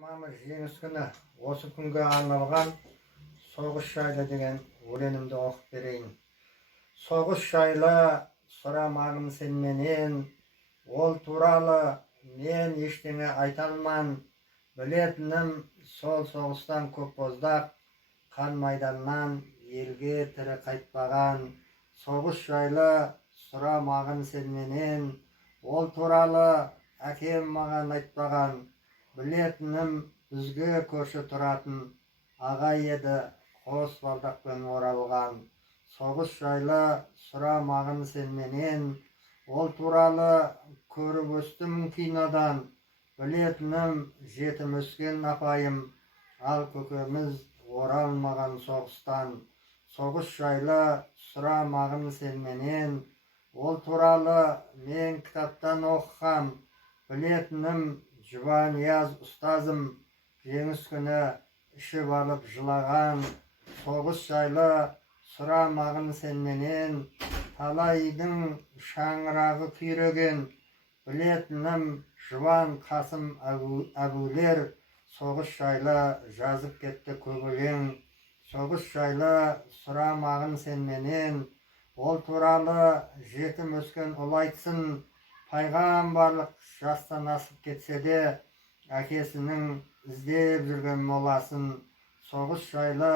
мамыр жеңіс күні осы күнге арналған соғыс жайлы деген өлеңімді оқып берейін. Соғыс жайлы сұрамағым сенменен, ол туралы мен ештеңе айта алман. Білетінім сол соғыстан көп боздақ, қан майданнан елге тірі қайтпаған. Соғыс жайлы сұрамағым сенменен, ол туралы әкем маған айтпаған. Білетінім бізге көрші тұратын ағай еді, қос балдақпен оралған. Соғыс жайлы сұрамағын сенменен, ол туралы көріп өстім кинодан. Білетінім жетім өскен апайым, ал көкеміз оралмаған соғыстан. Соғыс жайлы сұрамағын сенменен, ол туралы мен кітаптан оқығам. Білетінім Жұбанияз ұстазым жеңіс күні ішіп алып жылаған. Соғыс жайлы сұрамағын сенменен, талайдың шаңырағы күйреген. Білетінім Жұбан Қасым әбулер соғыс жайлы жазып кетті көп өлең. Соғыс жайлы сұрамағын сенменен, ол туралы жетім өскен ұл айтсын. Пайғамбарлық жастан асып кетсе де, әкесінің іздеп жүрген моласын. Соғыс жайлы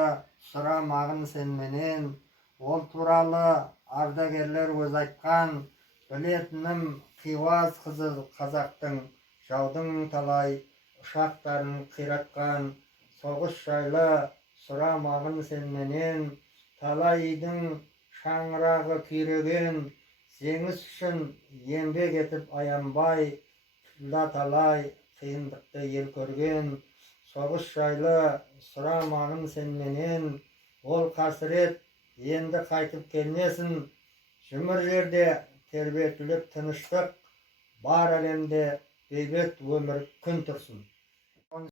сұрамағын сенменен, ол туралы ардагерлер өз айтқан. Білетінім Хиуаз қызы қазақтың жаудың талай ұшақтарын қиратқан. Соғыс жайлы сұрамағын сенменен, талайдың шаңырағы күйреген. Жеңіс үшін еңбек етіп аянбай, тылда талай қиындықты ел көрген. Соғыс жайлы сұрамағын сенменен, ол қасірет енді қайтып келмесін. Жұмыр жерде тербетіліп тыныштық, бар әлемде бейбіт өмір күн тұрсын.